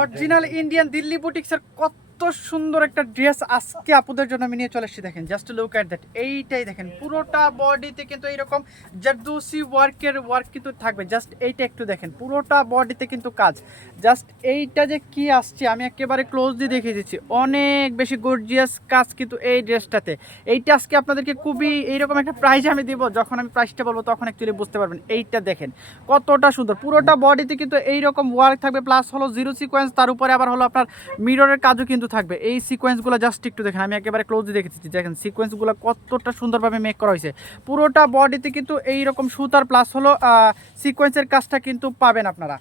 Original Indian Delhi বুটিক্সের কত সুন্দর একটা ড্রেস আজকে আপুদের জন্য আমি নিয়ে চলে এসেছি। দেখেন জাস্ট লুক এট দ্যাট, এইটাই দেখেন পুরোটা বডিতে কিন্তু এইরকম জারদোসি ওয়ার্ক কিন্তু থাকবে। জাস্ট এইটা একটু দেখেন, পুরোটা বডিতে কিন্তু কাজ। জাস্ট এইটা যে কি আসছে আমি একেবারে ক্লোজলি দেখিয়ে দিচ্ছি, অনেক বেশি গর্জিয়াস কাজ কিন্তু এই ড্রেসটাতে। এইটা আজকে আপনাদেরকে খুবই এইরকম একটা প্রাইস আমি দিব, যখন আমি প্রাইসটা বলবো তখন অ্যাকচুয়ালি বুঝতে পারবেন। এইটা দেখেন কতটা সুন্দর, পুরোটা বডিতে কিন্তু এইরকম ওয়ার্ক থাকবে, প্লাস হলো জিরো সিকোয়েন্স, তার উপরে আবার হলো আপনার মিররের কাজও কিন্তু থাকবে। এই সিকোয়েন্সগুলো জাস্ট একটু দেখেন, আমি একেবারে ক্লোজলি দেখেছি। দেখেন সিকোয়েন্সগুলো কতটা সুন্দরভাবে মেক করা হয়েছে। পুরোটা বডিতে কিন্তু এইরকম সুতার প্লাস হলো সিকোয়েন্সের কাজটা কিন্তু পাবেন আপনারা।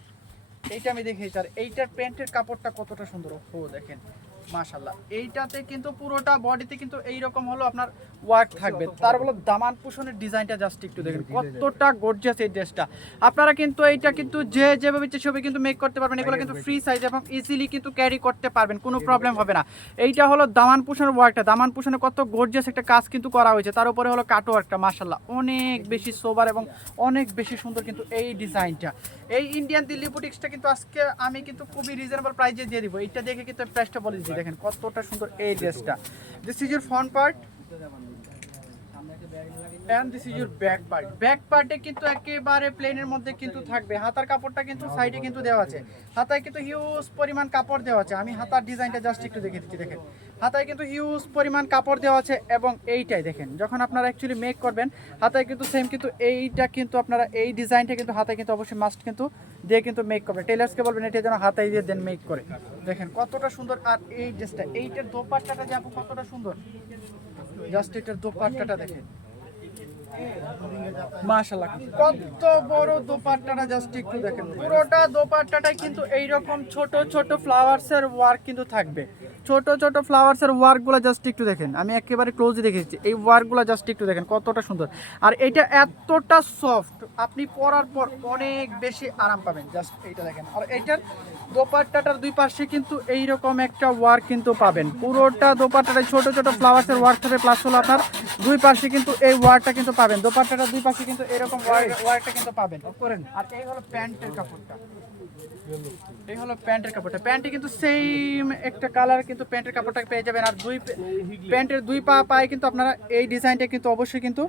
এইটা আমি দেখিয়েছি। আর এইটার প্যান্টের কাপড়টা কতটা সুন্দর, ও দেখেন মাশাআল্লাহ। এইটাতে কিন্তু পুরোটা বডিতে কিন্তু এইরকম হলো আপনার ওয়ার্ক থাকবে। তার হলো দামান পুশনের ডিজাইনটা জাস্ট একটু দেখেন কতটা গর্জিয়াস এই ড্রেসটা। আপনারা কিন্তু এইটা কিন্তু যেভাবে ইচ্ছে সেভাবে কিন্তু মেক করতে পারবেন। এগুলো কিন্তু ফ্রি সাইজ এবং ইজিলি কিন্তু ক্যারি করতে পারবেন, কোনো প্রবলেম হবে না। এইটা হলো দামান পুশনের ওয়ার্কটা, দামান পুশনে কত গর্জিয়াস একটা কাজ কিন্তু করা হয়েছে। তার উপরে হলো কাট ওয়ার্কটা মাশাআল্লাহ অনেক বেশি সোবার এবং অনেক বেশি সুন্দর কিন্তু এই ডিজাইনটা। এই ইন্ডিয়ান দিল্লি বুটিক্সটা কিন্তু আজকে আমি কিন্তু খুবই রিজনেবল প্রাইসে দিয়ে দিব। এইটা দেখে কিন্তু প্রাইসটা বলে দিচ্ছি, দেখেন কতটা সুন্দর এই ড্রেসটা। This is your front part and this is your back part. Back পার্টে কিন্তু একেবারে প্লেনের মধ্যে কিন্তু থাকবে। হাতার কাপড়টা কিন্তু সাইডে কিন্তু দেওয়া আছে, হাতায় কিন্তু হিউজ পরিমাণ কাপড় দেওয়া আছে। আমি হাতার ডিজাইনটা জাস্ট একটু দেখে দিচ্ছি। দেখেন হাতায় কিন্তু হিউজ পরিমাণ কাপড় দেওয়া আছে এবং এইটাই দেখেন যখন আপনারা অ্যাকচুয়ালি মেক করবেন হাতায় কিন্তু সেম কিন্তু এইটা কিন্তু আপনারা এই ডিজাইনটা কিন্তু হাতায় কিন্তু অবশ্যই মাস্ট কিন্তু দিয়ে কিন্তু মেক করবে। টেলার্সকে বলবেন এটা যেন হাতায় দিয়ে দেন মেক করে। দেখেন কতটা সুন্দর। আর এই ড্রেসটা, এইটার দোপাট্টাটা যে আপু কতটা সুন্দর, জাস্ট এটার দোপাট্টাটা দেখেন মাশাআল্লাহ কত বড় দোপাট্টাটা জাস্ট একটু দেখেন। পুরোটা দোপাট্টাটাই কিন্তু এইরকম ছোট ছোট ফ্লাওয়ার্সের ওয়ার্ক কিন্তু থাকবে। ছোট ছোট ফ্লাওয়ার্সের ওয়ার্কগুলো জাস্ট একটু দেখেন, আমি একেবারে ক্লোজলি দেখেছি। এই ওয়ার্কগুলো জাস্ট একটু দেখেন কতটা সুন্দর। আর এটা এতটা সফট, আপনি পরার পর অনেক বেশি আরাম পাবেন। জাস্ট এইটা দেখেন। আর এইটার দোপাট্টাটার দুই পাশে কিন্তু এইরকম একটা ওয়ার্ক কিন্তু পাবেন। পুরোটা দোপাট্টাটায় ছোট ছোট ফ্লাওয়ার্সের ওয়ার্ক থাকবে, প্লাস হলো আপনার দুই পাশে কিন্তু এই ওয়ার্কটা কিন্তু পাবেন। দোপাট্টাটার দুই পাশে কিন্তু এরকম ওয়ার্কটা কিন্তু পাবেন। আর এই হলো প্যান্টের কাপড়টা, এই হলো প্যান্টের কাপড়টা। প্যান্টে কিন্তু সেম একটা কালার কিন্তু প্যান্টের কাপড়টা পেয়ে যাবেন। আর প্যান্টের দুই পায়ে কিন্তু আপনারা এই ডিজাইনটা কিন্তু অবশ্যই কিন্তু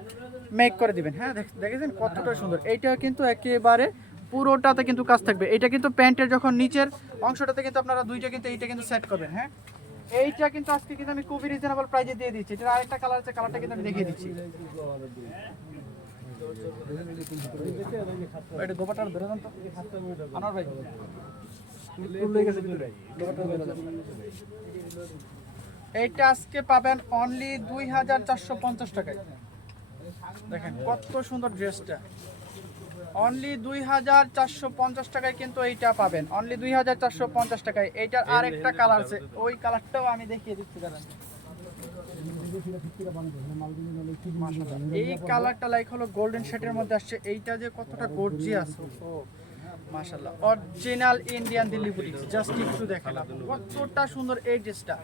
মেক করে দিবেন। হ্যাঁ দেখেছেন কতটা সুন্দর। এইটা কিন্তু একেবারে পুরোটাতে কিন্তু কাজ থাকবে। এটা কিন্তু প্যান্টের যখন নিচের অংশটাতে কিন্তু আপনারা দুইটা কিন্তু এইটা কিন্তু সেট করবেন। হ্যাঁ এইটা কিন্তু আজকে কিন্তু আমি খুবই রিজনেবল প্রাইসে দিয়ে দিচ্ছি। এটার আরেকটা কালার আছে, কালারটা কিন্তু আমি দেখিয়ে দিচ্ছি। এটা দোপাট্টাটা ধরে দেন তো আনোয়ার ভাই। এইটা আজকে পাবেন অনলি 2450 টাকায়। দেখেন কত সুন্দর ড্রেসটা, অনলি 2450 টাকায় কিন্তু এইটা পাবেন। অনলি 2450 টাকায়। এইটার আরেকটা কালার আছে, ওই কালারটাও আমি দেখিয়ে দিচ্ছি দাঁড়ান। এই কালারটা লাইক হলো গোল্ডেন শেডের মধ্যে আসছে। এইটা যে কতটা গর্জিয়াস, ও মাশাআল্লাহ original Indian Delhi boutiques. Just একটু দেখেন কতটা সুন্দর এই ড্রেসটা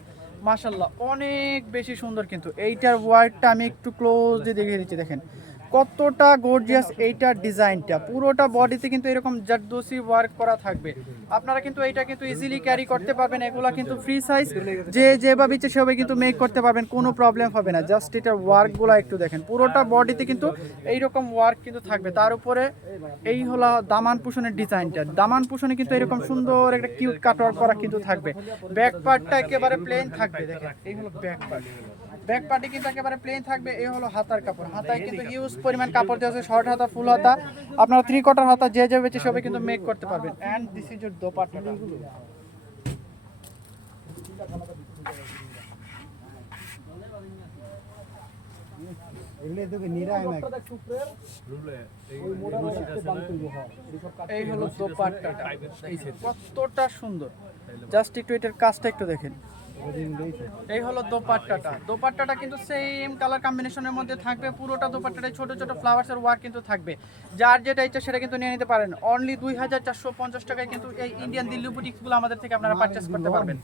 মাশাআল্লাহ অনেক বেশি সুন্দর। কিন্তু এইটার ওয়ার্কটা আমি একটু ক্লোজলি দেখিয়ে দিচ্ছি। দেখেন কতটা গর্জিয়াস এইটার ডিজাইনটা। পুরোটা বডিতে কিন্তু এরকম জারদোসি ওয়ার্ক করা থাকবে। আপনারা কিন্তু এইটা কিন্তু ইজিলি ক্যারি করতে পারবেন। এগুলা কিন্তু ফ্রি সাইজ, যেভাবে ইচ্ছে সেভাবে কিন্তু মেক করতে পারবেন, কোনো প্রবলেম হবে না। জাস্ট এটার ওয়ার্কগুলো একটু দেখেন, পুরোটা বডিতে কিন্তু এইরকম ওয়ার্ক কিন্তু থাকবে। তার উপরে এই হলো দামান পুশনের ডিজাইনটা। দামান পুশনে কিন্তু এরকম সুন্দর একটা কিউট কাটওয়ার্ক করা কিন্তু থাকবে। ব্যাক পার্টটা একেবারে প্লেন থাকবে। দেখেন এই হলো ব্যাক পার্ট, ব্যাক পার্টে কিন্তু একেবারে প্লেন থাকবে। এই হলো হাতার কাপড়, হাতায় কিন্তু হিউজ পরিমাণ কাপড় দেওয়া আছে। শর্ট হাতা, ফুল হাতা, আপনারা 3/4 হাতা যে বেচে সবে কিন্তু মেক করতে পারবেন। এন্ড দিস ইজ ইউর দোপাট্টাটা। এই হলো দোপাট্টাটা, কতটা সুন্দর। জাস্ট একটু এটার কাজটা একটু দেখেন। এই হলো দোপাট্টাটা। দোপাট্টাটা কিন্তু সেম কালার কম্বিনেশনের মধ্যে থাকবে। পুরোটা দোপাট্টাটায় ছোট ছোট ফ্লাওয়ার্সের ওয়ার্ক কিন্তু থাকবে। যার যেটা ইচ্ছা সেটা কিন্তু নিয়ে নিতে পারেন। অনলি 2450 টাকায় কিন্তু এই ইন্ডিয়ান দিল্লি বুটিক্সগুলো আমাদের থেকে আপনারা পারচেস করতে পারবেন।